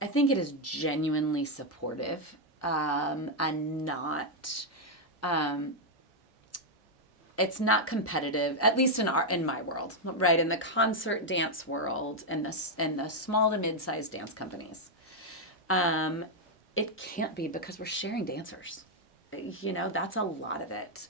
I think it is genuinely supportive, and not, um, it's not competitive, at least in my world, right? In the concert dance world and the small to mid-sized dance companies. Um, it can't be because we're sharing dancers. That's a lot of it.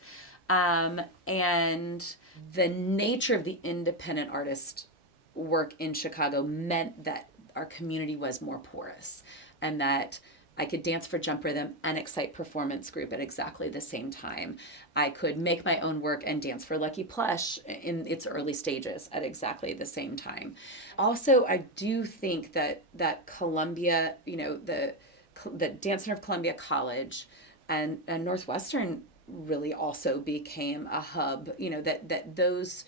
And the nature of the independent artist work in Chicago meant that our community was more porous and that I could dance for Jump Rhythm and Excite Performance Group at exactly the same time. I could make my own work and dance for Lucky Plush in its early stages at exactly the same time. Also, I do think that Columbia, the Dance Center of Columbia College and Northwestern really also became a hub. That those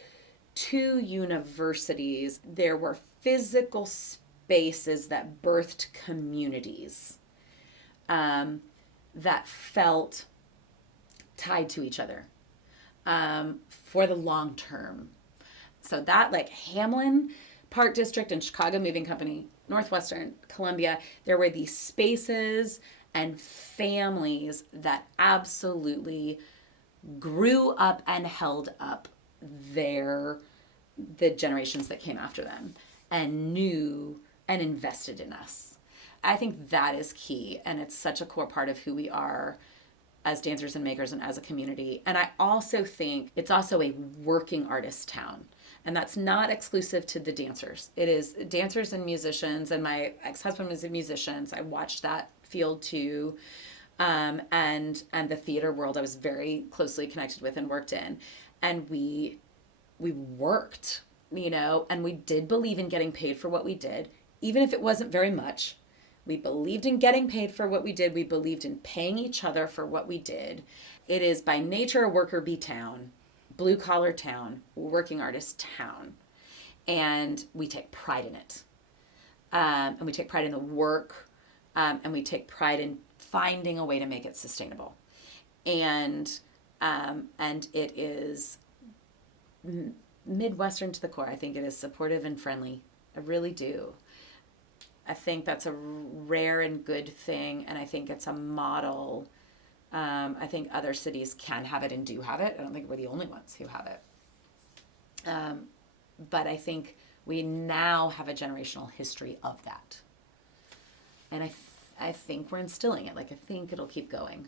two universities, there were physical spaces that birthed communities, that felt tied to each other, for the long term. So that, like Hamlin Park District and Chicago Moving Company, Northwestern, Columbia, there were these spaces and families that absolutely grew up and held up their the generations that came after them and knew and invested in us. I think that is key, and it's such a core part of who we are as dancers and makers and as a community. And I also think it's also a working artist town. And that's not exclusive to the dancers. It is dancers and musicians, and my ex-husband was a musician, so I watched that field too. And the theater world I was very closely connected with and worked in. And we worked, and we did believe in getting paid for what we did, even if it wasn't very much. We believed in getting paid for what we did. We believed in paying each other for what we did. It is by nature a worker bee town, blue collar town, working artist town. And we take pride in it. And we take pride in the work. And we take pride in finding a way to make it sustainable. And it is Midwestern to the core. I think it is supportive and friendly. I really do. I think that's a rare and good thing, and I think it's a model. I think other cities can have it and do have it. I don't think we're the only ones who have it. But I think we now have a generational history of that. And I think we're instilling it. Like, I think it'll keep going.